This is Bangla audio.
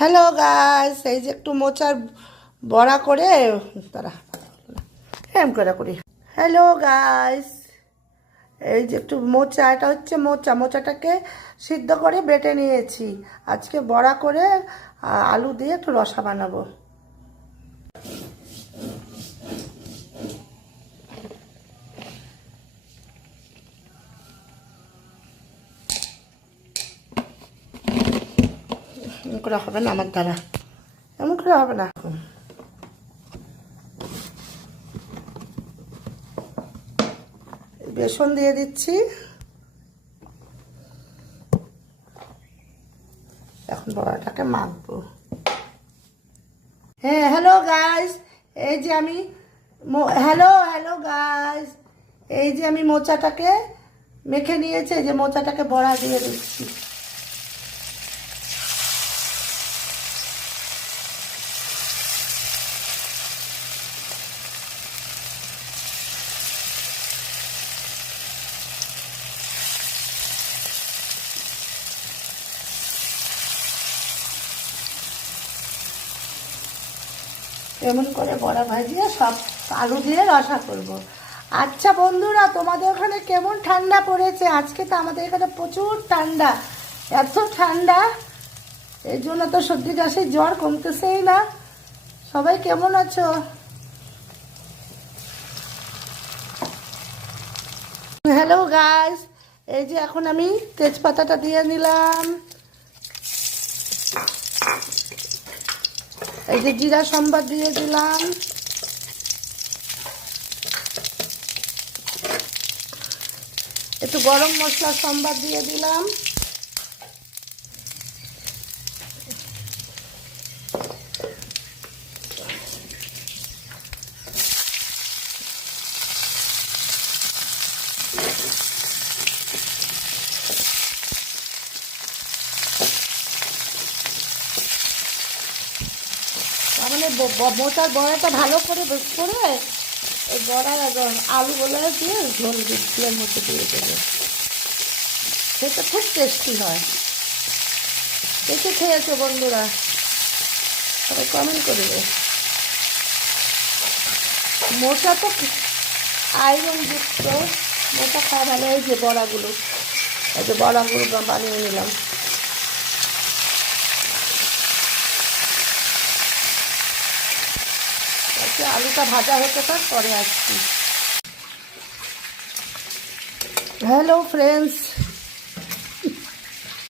হ্যালো গাইস, এই যে একটু মোচার বড়া করে তারা এম করে করি। হ্যালো গাইস, এই যে একটু মোচা, এটা হচ্ছে মোচাটাকে সিদ্ধ করে বেটে নিয়েছি। আজকে বড়া করে আলু দিয়ে একটু রসা বানাবো। এমন করে হবে না আমার দ্বারা, এমন করে হবে না। বেসন দিয়ে দিচ্ছি। এখন বড়াটাকে মাখবো। হ্যাঁ হ্যালো গাইস, এই যে আমি হ্যালো হ্যালো গাইস, এই যে আমি মোচাটাকে মেখে নিয়েছি। এই যে মোচাটাকে বড়া দিয়ে দিচ্ছি। এমন করে বড়া ভাজিয়ে সব আলু দিয়ে রসা করব। আচ্ছা বন্ধুরা, তোমাদের ওখানে কেমন ঠান্ডা পড়েছে? আজকে তো আমাদের এখানে প্রচুর ঠান্ডা, এত ঠান্ডা, এই জন্য তো সর্দি কাশি জ্বর কমতেছেই না। সবাই কেমন আছো? হ্যালো গাইস, এই যে এখন আমি তেজপাতাটা দিয়ে নিলাম। এই যে জিরা সম্বার দিয়ে দিলাম। একটু গরম মশলা সম্বার দিয়ে দিলাম। তাহলে মোটার বড়াটা ভালো করে এই বড়া আলুগুলো দিয়ে ঝোল ডিমের মধ্যে দিয়ে দেবে। সেটা খুব টেস্টি হয়। দেখে খেয়েছো বন্ধুরা? সবাই কমেন্ট করবে। মোটা তো আয়রন যুক্ত, মোটা খাওয়া ভালো। এই যে বড়াগুলো, এই যে বড়াগুলো বানিয়ে নিলাম। আলুটা ভাজা হতে থাক, পরে আসছি। Hello friends,